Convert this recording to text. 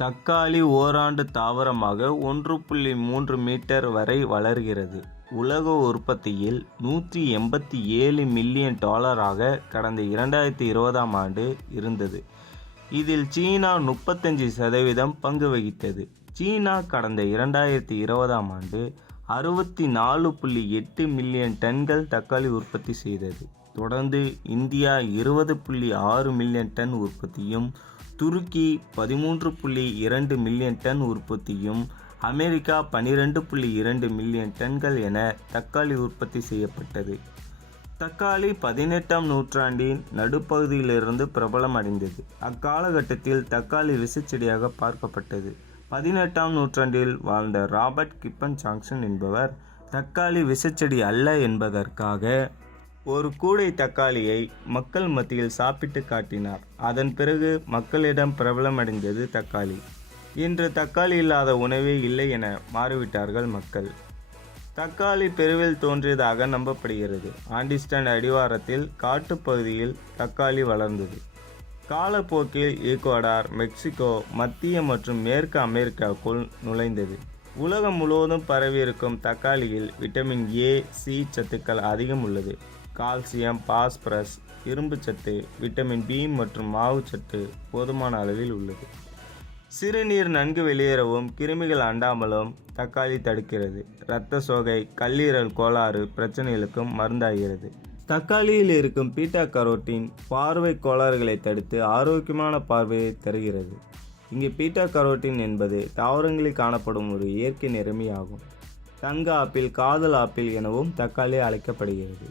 தக்காளி ஓராண்டு தாவரமாக 1.3 மீட்டர் வரை வளர்கிறது. உலக உற்பத்தியில் $187 மில்லியன் கடந்த 2020ஆம் ஆண்டு இருந்தது. இதில் சீனா 35% பங்கு வகித்தது. சீனா கடந்த 2020ஆம் ஆண்டு 64.8 மில்லியன் டன்கள் தக்காளி உற்பத்தி செய்தது. தொடர்ந்து இந்தியா 20.6 மில்லியன் டன் உற்பத்தியும், துருக்கி 13.2 மில்லியன் டன் உற்பத்தியும், அமெரிக்கா 12.2 மில்லியன் டன்கள் என தக்காளி உற்பத்தி செய்யப்பட்டது. தக்காளி 18ஆம் நூற்றாண்டின் நடுப்பகுதியிலிருந்து பிரபலம் அடைந்தது. அக்காலகட்டத்தில் தக்காளி விசைச்செடியாக பார்க்கப்பட்டது. 18ஆம் நூற்றாண்டில் வாழ்ந்த ராபர்ட் கிப்பன் ஜாக்சன் என்பவர் தக்காளி விசைச்செடி அல்ல என்பதற்காக ஒரு கூடை தக்காளியை மக்கள் மத்தியில் சாப்பிட்டு காட்டினார். அதன் பிறகு மக்களிடம் பிரபலமடைந்தது தக்காளி. இன்று தக்காளி இல்லாத உணவே இல்லை என மாறிவிட்டார்கள் மக்கள். தக்காளி பெருவில் தோன்றியதாக நம்பப்படுகிறது. ஆண்டிஸ்டன் அடிவாரத்தில் காட்டுப்பகுதியில் தக்காளி வளர்ந்தது. காலப்போக்கில் ஈக்குவடார், மெக்சிகோ, மத்திய மற்றும் மேற்கு அமெரிக்காவுக்குள் நுழைந்தது. உலகம் முழுவதும் பரவியிருக்கும் தக்காளியில் விட்டமின் ஏ, சி சத்துக்கள் அதிகம் உள்ளது. கால்சியம், பாஸ்பரஸ், இரும்பு சத்து, விட்டமின் பி மற்றும் மாவுச்சத்து போதுமான அளவில் உள்ளது. சிறுநீர் நன்கு வெளியேறவும் கிருமிகள் அண்டாமலும் தக்காளி தடுக்கிறது. இரத்த சோகை, கல்லீரல் கோளாறு பிரச்சனைகளுக்கும் மருந்தாகிறது. தக்காளியில் இருக்கும் பீட்டா கரோட்டின் பார்வை கோளாறுகளை தடுத்து ஆரோக்கியமான பார்வையை தருகிறது. இங்கு பீட்டா கரோட்டின் என்பது தாவரங்களில் காணப்படும் ஒரு இயற்கை நிறமி ஆகும். தங்க ஆப்பிள், காதல் ஆப்பிள் எனவும் தக்காளி அழைக்கப்படுகிறது.